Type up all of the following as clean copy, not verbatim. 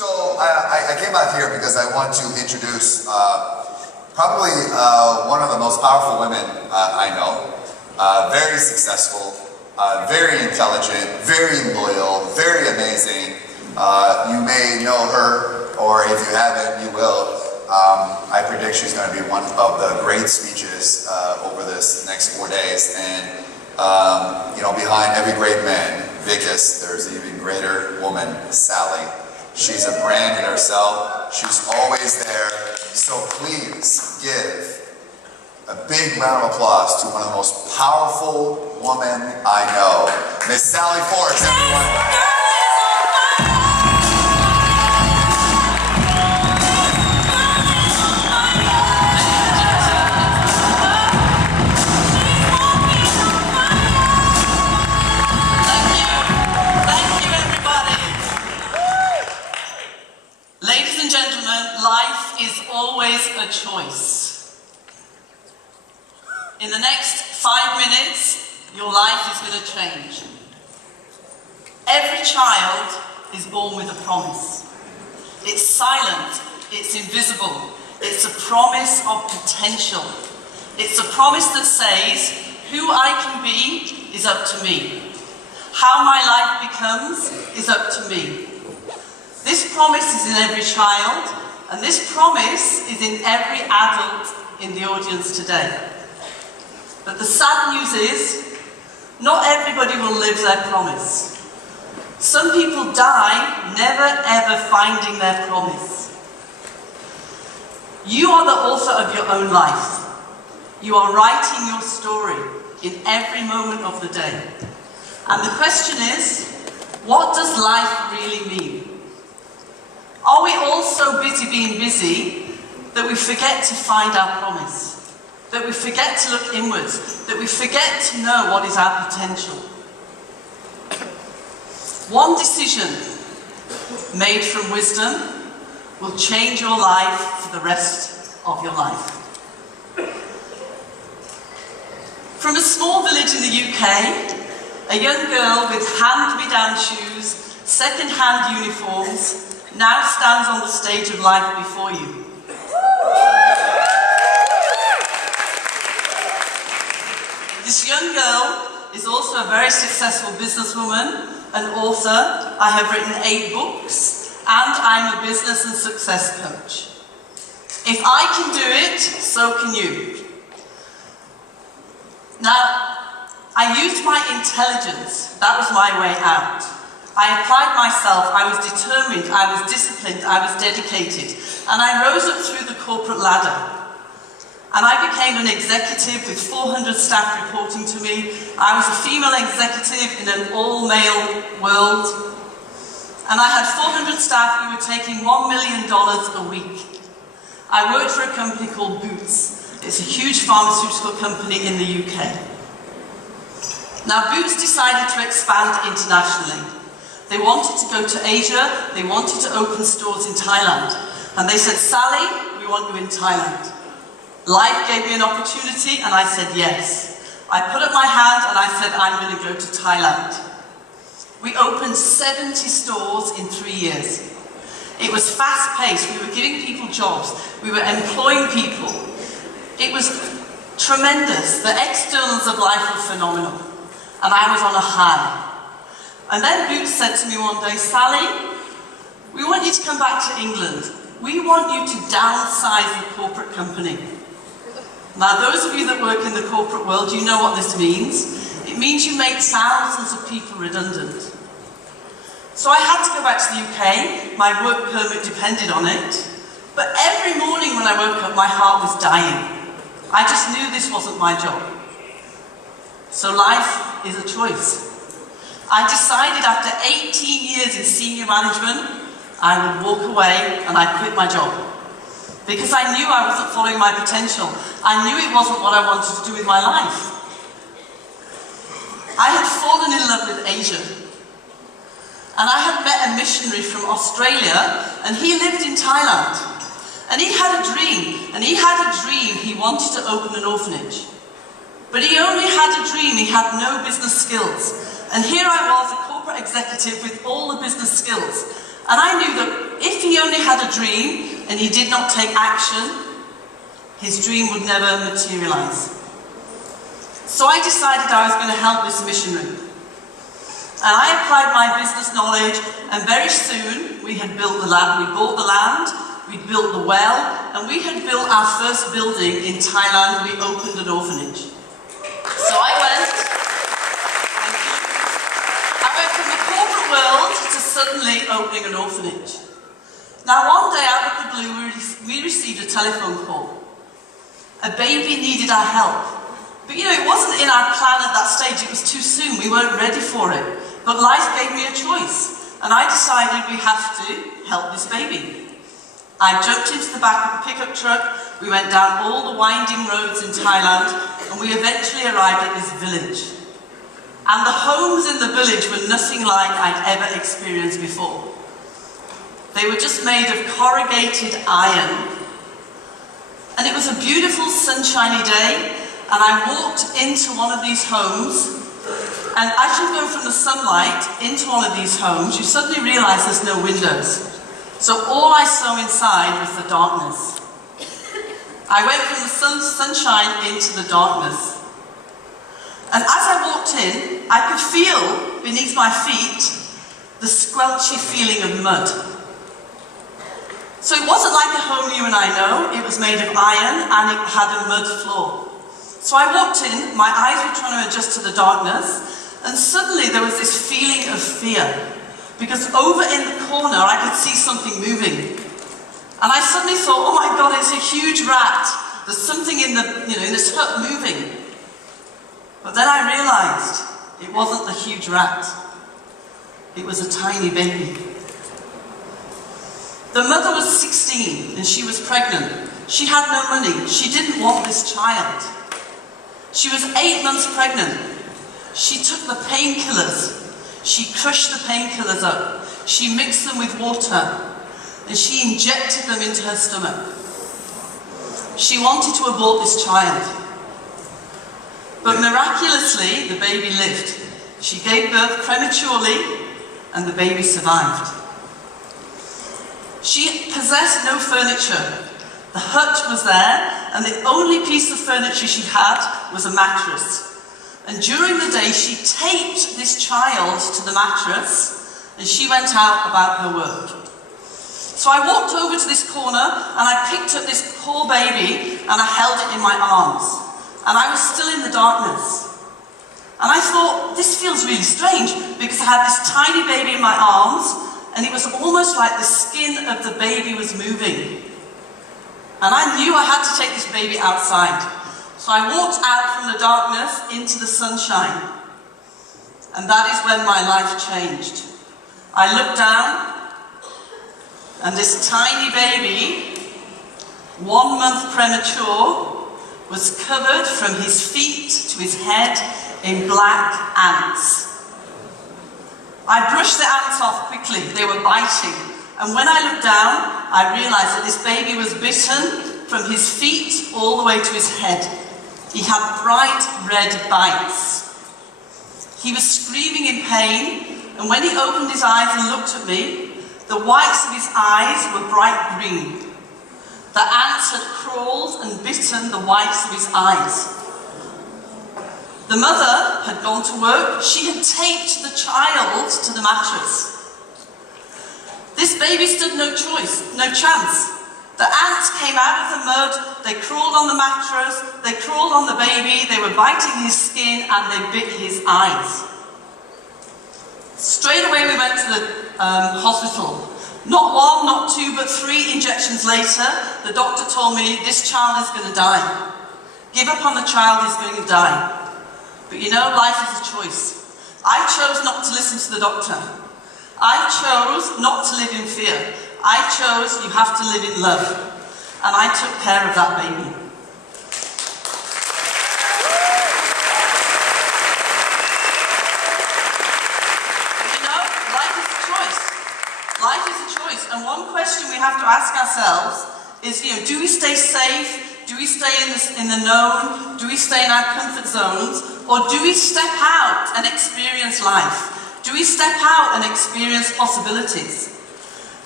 So I came out here because I want to introduce probably one of the most powerful women I know. Very successful, very intelligent, very loyal, very amazing. You may know her, or if you haven't, you will. I predict she's going to be one of the great speeches over this next 4 days. And you know, behind every great man, Vicus, there's an even greater woman, Sally. She's a brand in herself. She's always there. So please give a big round of applause to one of the most powerful women I know, Miss Sally Forrest, everyone. Life is always a choice. In the next 5 minutes, your life is going to change. Every child is born with a promise. It's silent, it's invisible, it's a promise of potential. It's a promise that says, who I can be is up to me. How my life becomes is up to me. This promise is in every child, and this promise is in every adult in the audience today. But the sad news is, not everybody will live their promise. Some people die never ever finding their promise. You are the author of your own life. You are writing your story in every moment of the day. And the question is, what does life really mean? Are we all so busy being busy that we forget to find our promise? That we forget to look inwards? That we forget to know what is our potential? One decision made from wisdom will change your life for the rest of your life. From a small village in the UK, a young girl with hand-me-down shoes, second-hand uniforms, now stands on the stage of life before you. This young girl is also a very successful businesswoman, an author. I have written 8 books, and I'm a business and success coach. If I can do it, so can you. Now, I used my intelligence. That was my way out. I applied myself, I was determined, I was disciplined, I was dedicated, and I rose up through the corporate ladder. And I became an executive with 400 staff reporting to me. I was a female executive in an all-male world. And I had 400 staff who were taking $1 million a week. I worked for a company called Boots. It's a huge pharmaceutical company in the UK. Now, Boots decided to expand internationally. They wanted to go to Asia, they wanted to open stores in Thailand. And they said, Sally, we want you in Thailand. Life gave me an opportunity and I said yes. I put up my hand and I said, I'm going to go to Thailand. We opened 70 stores in 3 years. It was fast-paced, we were giving people jobs, we were employing people. It was tremendous. The externals of life were phenomenal. And I was on a high. And then Boots said to me one day, Sally, we want you to come back to England. We want you to downsize the corporate company. Now, those of you that work in the corporate world, you know what this means. It means you make thousands of people redundant. So I had to go back to the UK. My work permit depended on it. But every morning when I woke up, my heart was dying. I just knew this wasn't my job. So life is a choice. I decided after 18 years in senior management, I would walk away and I'd quit my job. Because I knew I wasn't following my potential. I knew it wasn't what I wanted to do with my life. I had fallen in love with Asia. And I had met a missionary from Australia, and he lived in Thailand. And he had a dream, he wanted to open an orphanage. But he only had a dream, he had no business skills. And here I was, a corporate executive with all the business skills. And I knew that if he had a dream and he did not take action, his dream would never materialize. So I decided I was going to help this missionary. And I applied my business knowledge, and very soon we had built the land. We bought the land, we built the well, and we had built our first building in Thailand. We opened an orphanage. So I went from the corporate world to suddenly opening an orphanage. Now one day out of the blue we received a telephone call. A baby needed our help. But you know, it wasn't in our plan at that stage, it was too soon, we weren't ready for it. But life gave me a choice, and I decided we have to help this baby. I jumped into the back of a pickup truck, we went down all the winding roads in Thailand, and we eventually arrived at this village. And the homes in the village were nothing like I'd ever experienced before. They were just made of corrugated iron. And it was a beautiful sunshiny day, and I walked into one of these homes, and as you go from the sunlight into one of these homes, you suddenly realise there's no windows. So all I saw inside was the darkness. I went from the sunshine into the darkness. And as I walked in, I could feel beneath my feet the squelchy feeling of mud. So it wasn't like a home you and I know. It was made of iron and it had a mud floor. So I walked in, my eyes were trying to adjust to the darkness, and suddenly there was this feeling of fear. Because over in the corner I could see something moving. And I suddenly thought, oh my God, it's a huge rat. There's something in in this hut moving. But then I realized it wasn't the huge rat. It was a tiny baby. The mother was 16 and she was pregnant. She had no money. She didn't want this child. She was 8 months pregnant. She took the painkillers. She crushed the painkillers up. She mixed them with water and she injected them into her stomach. She wanted to abort this child. But miraculously, the baby lived. She gave birth prematurely and the baby survived. She possessed no furniture. The hut was there, and the only piece of furniture she had was a mattress. And during the day, she taped this child to the mattress, and she went out about her work. So I walked over to this corner, and I picked up this poor baby, and I held it in my arms. And I was still in the darkness. And I thought, this feels really strange, because I had this tiny baby in my arms, and it was almost like the skin of the baby was moving. And I knew I had to take this baby outside. So I walked out from the darkness into the sunshine. And that is when my life changed. I looked down, and this tiny baby, 1 month premature, was covered from his feet to his head in black ants. I brushed the ants off quickly. They were biting. And when I looked down, I realized that this baby was bitten from his feet all the way to his head. He had bright red bites. He was screaming in pain, and when he opened his eyes and looked at me, the whites of his eyes were bright green. The ants had crawled and bitten the whites of his eyes. The mother had gone to work. She had taped the child to the mattress. This baby stood no chance. The ants came out of the mud, they crawled on the mattress, they crawled on the baby, they were biting his skin and they bit his eyes. Straight away we went to the hospital. Not 1, not 2, but 3 injections later, the doctor told me, this child is going to die. Give up on the child, he's going to die. But you know, life is a choice. I chose not to listen to the doctor. I chose not to live in fear. I chose you have to live in love. And I took care of that baby. You know, life is a choice. Life is a choice. And one question we have to ask ourselves is, you know, do we stay safe? Do we stay in the known? Do we stay in our comfort zones? Or do we step out and experience life? Do we step out and experience possibilities?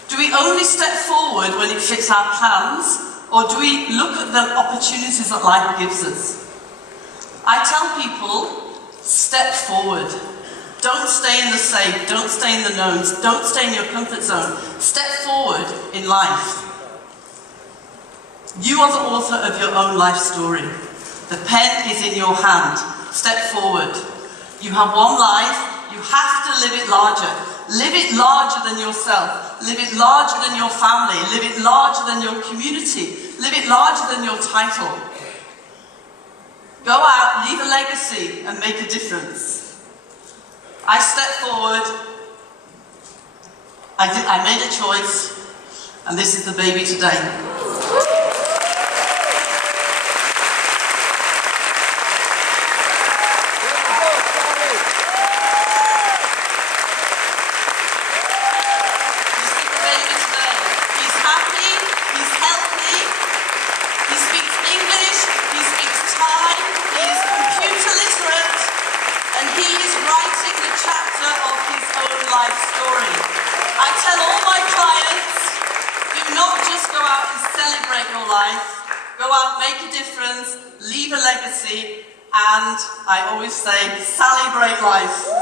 Do we only step forward when it fits our plans, or do we look at the opportunities that life gives us? I tell people, step forward. Don't stay in the safe, don't stay in the knowns, don't stay in your comfort zone. Step forward in life. You are the author of your own life story. The pen is in your hand. Step forward. You have one life, you have to live it larger. Live it larger than yourself. Live it larger than your family. Live it larger than your community. Live it larger than your title. Go out, leave a legacy, and make a difference. I stepped forward. I made a choice, and this is the baby today. Go out, make a difference, leave a legacy, and I always say, celebrate life.